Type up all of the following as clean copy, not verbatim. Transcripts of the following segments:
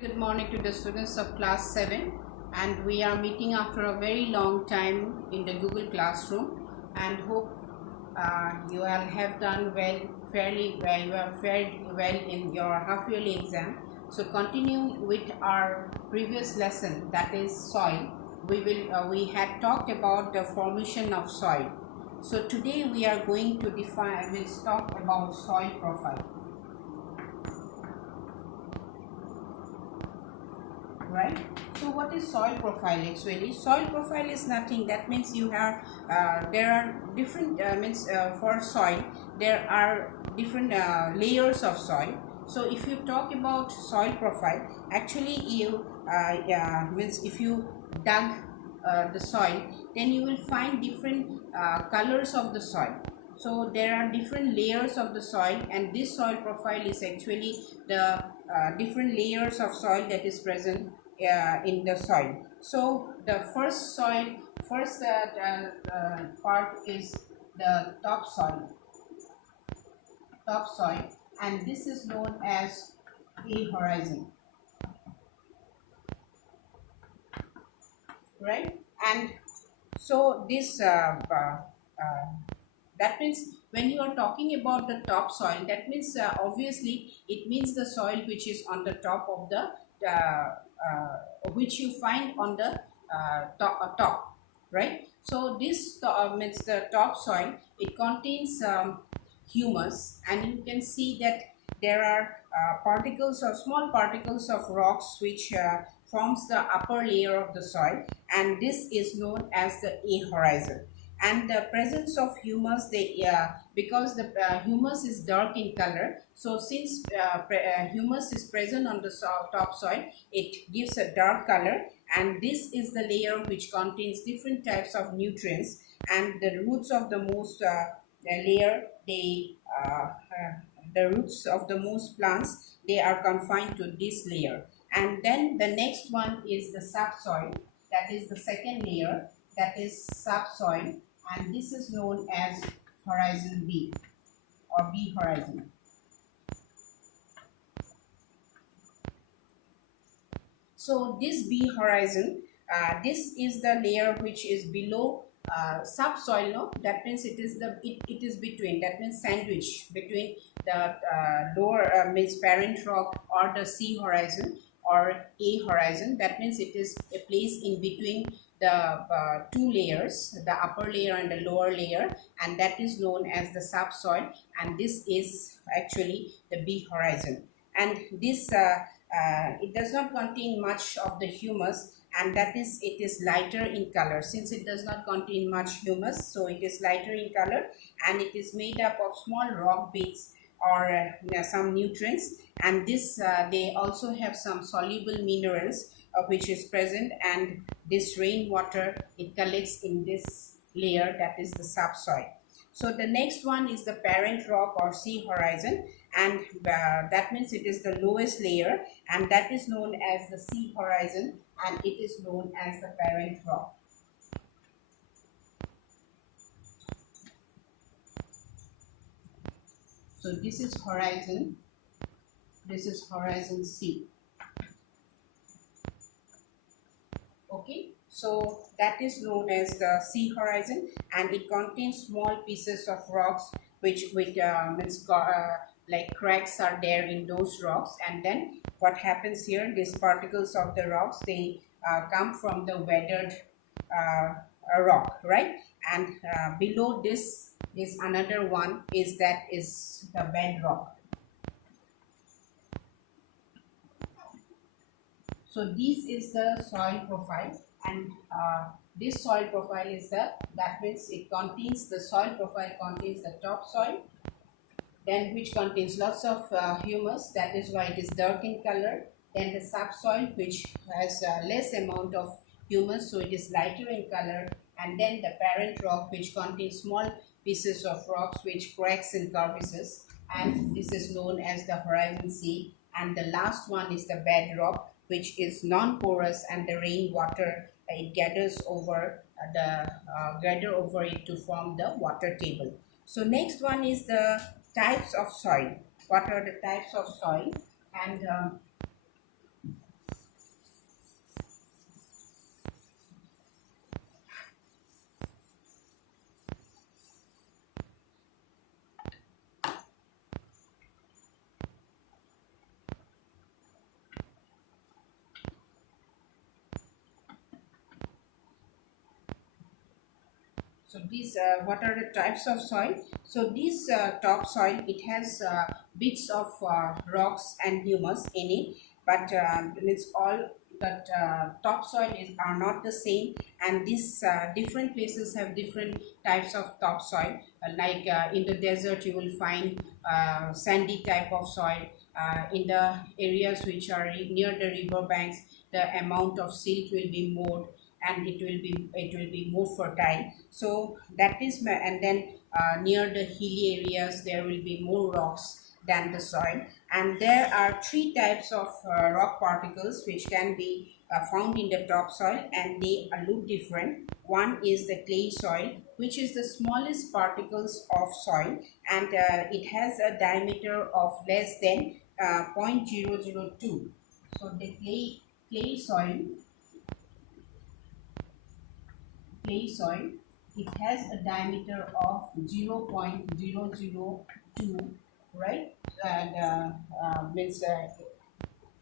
Good morning to the students of class 7, and we are meeting after a very long time in the Google Classroom, and hope you all have done well, fairly well, you have fared well in your half yearly exam. So continuing with our previous lesson, that is soil, we had talked about the formation of soil. So today we are going to we'll talk about soil profile. Right. So what is soil profile? Actually, soil profile is nothing. That means you have there are different for soil there are different layers of soil. So if you talk about soil profile, actually you means if you dug the soil, then you will find different colors of the soil. So there are different layers of the soil, and this soil profile is actually the different layers of soil that is present in the soil. So the first part is the topsoil, and this is known as a horizon, right? And so this that means when you are talking about the topsoil, that means obviously it means the soil which is on the top of the which you find on the top, right? So this means the topsoil. It contains humus, and you can see that there are particles or small particles of rocks which forms the upper layer of the soil, and this is known as the A horizon. And the presence of humus, because the humus is dark in color, so since humus is present on the topsoil, it gives a dark color, and this is the layer which contains different types of nutrients, and the roots of the most layer, the roots of the most plants, they are confined to this layer. And then the next one is the subsoil, that is the second layer, that is subsoil, and this is known as horizon B or B horizon. So this B horizon, this is the layer which is below subsoil. No, that means it is between, that means sandwich between the lower means parent rock or the C horizon or A horizon. That means it is a place in between the two layers, the upper layer and the lower layer, and that is known as the subsoil, and this is actually the B horizon. And this it does not contain much of the humus, and that is, it is lighter in color. Since it does not contain much humus, so it is lighter in color, and it is made up of small rock bits or some nutrients, and this they also have some soluble minerals which is present, and this rainwater, it collects in this layer, that is the subsoil. So the next one is the parent rock or C horizon, and that means it is the lowest layer, and that is known as the C horizon, and it is known as the parent rock. So this is horizon C. Okay, so that is known as the C horizon, and it contains small pieces of rocks which means like cracks are there in those rocks, and then what happens here, these particles of the rocks, they come from the weathered rock, right? And below this is another one, is that is the bedrock. So this is the soil profile, and this soil profile is that means it contains, the soil profile contains the topsoil, then which contains lots of humus, that is why it is dark in color, then the subsoil which has less amount of humus, so it is lighter in color, and then the parent rock which contains small pieces of rocks which cracks in crevices, and this is known as the horizon C. And the last one is the bedrock, which is non-porous, and the rainwater, it gathers over it to form the water table. So next one is the types of soil. What are the types of soil? And So these what are the types of soil? So this topsoil, it has bits of rocks and humus in it, but it's all that topsoil are not the same, and these different places have different types of topsoil. In the desert, you will find sandy type of soil. In the areas which are near the river banks, the amount of silt will be more, and it will be more fertile. So that is and then near the hilly areas there will be more rocks than the soil. And there are three types of rock particles which can be found in the topsoil, and they look different. One is the clay soil, which is the smallest particles of soil, and it has a diameter of less than 0.002. So the clay soil, it has a diameter of 0.002, right, and means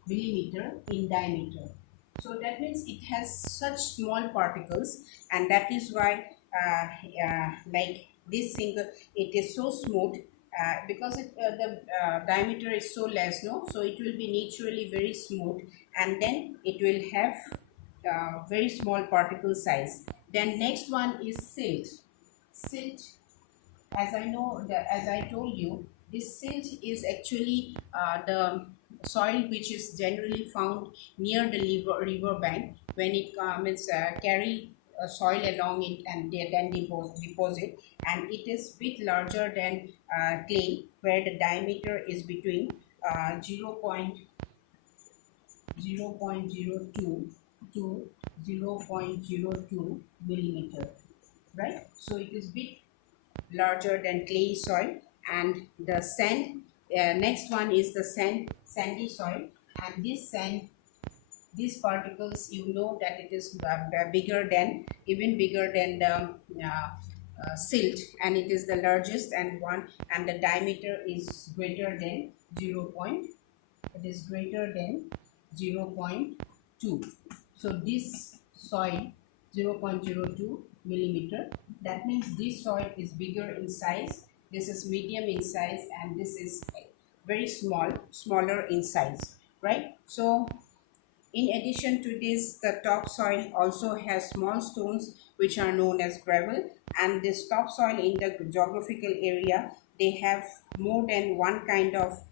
millimeter in diameter. So that means it has such small particles, and that is why like this single, it is so smooth, because the diameter is so less, no, so it will be naturally very smooth, and then it will have very small particle size. Then next one is silt. Silt, as I know, as I told you, this silt is actually the soil which is generally found near the river bank. When it carry soil along it, and they then deposit, and it is bit larger than clay, where the diameter is between 0.02 to 0.02 millimeter, right? So it is bit larger than clay soil. And the sand, next one is the sandy soil. And this sand, these particles, you know that it is even bigger than the silt, and it is the largest and the diameter is greater than 0. It is greater than 0.2. So this soil 0.02 millimeter, that means this soil is bigger in size, this is medium in size, and this is very smaller in size, right? So in addition to this, the topsoil also has small stones which are known as gravel, and this topsoil in the geographical area, they have more than one kind of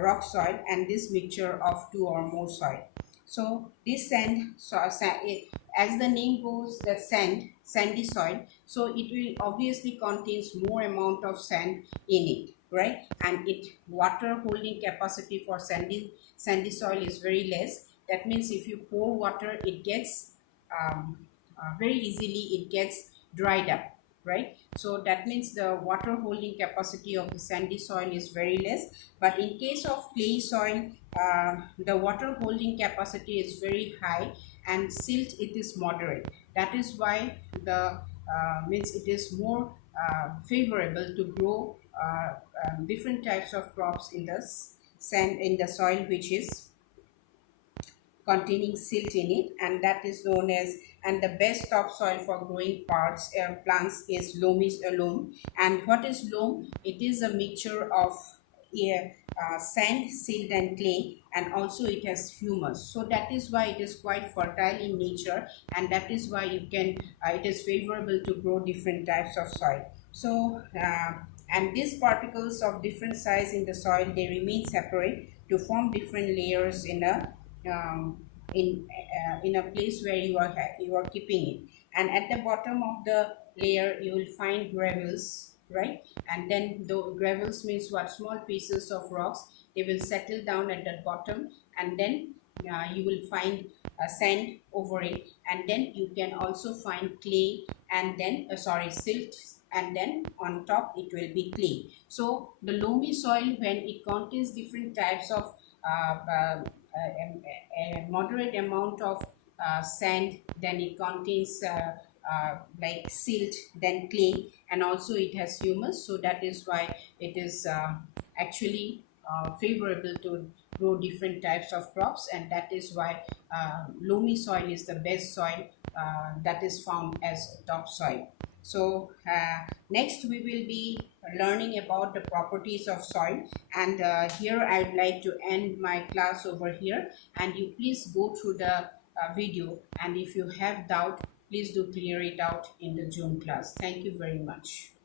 rock soil, and this mixture of two or more soil. So this as the name goes, the sandy soil, so it will obviously contains more amount of sand in it, right? And it water holding capacity for sandy soil is very less. That means if you pour water, it gets very easily it gets dried up, right? So that means the water holding capacity of the sandy soil is very less. But in case of clay soil, the water holding capacity is very high, and silt, it is moderate. That is why the means it is more favorable to grow different types of crops in the sand, in the soil which is containing silt in it, and that is known as, and the best topsoil for growing plants is loam. And what is loam? It is a mixture of sand, silt and clay, and also it has humus. So that is why it is quite fertile in nature, and that is why you can it is favorable to grow different types of soil. So and these particles of different size in the soil, they remain separate to form different layers in a um, in a place where you are keeping it. And at the bottom of the layer you will find gravels, right? And then the gravels means what? Small pieces of rocks, they will settle down at the bottom, and then you will find sand over it, and then you can also find clay, and then silt, and then on top it will be clay. So the loamy soil, when it contains different types of a moderate amount of sand, then it contains like silt, then clay, and also it has humus. So that is why it is actually favorable to grow different types of crops, and that is why loamy soil is the best soil that is found as topsoil. So next we will be learning about the properties of soil, and here I would like to end my class over here, and you please go through the video, and if you have doubt, please do clear it out in the Zoom class. Thank you very much.